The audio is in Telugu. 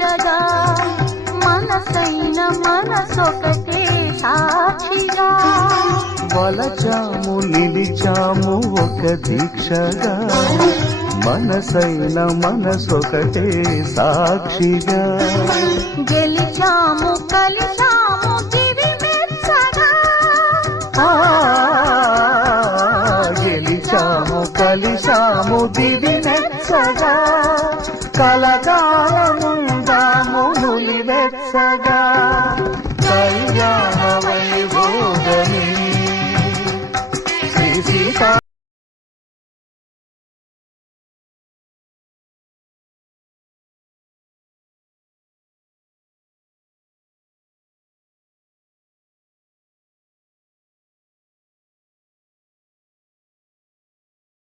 ఉండగా మనసైన మనసొకటే సాక్షిగా. వలచాము నిలిచాము ఒక దీక్షగా. మనసైన మనసొకటే సాక్షిగా. గెలిచాము కలిచాము గెలిచాము కలిసాము దివి నెచ్చగా కలగా వెదసగా కళ్యాణ వైభోగని శ్రీ సీతా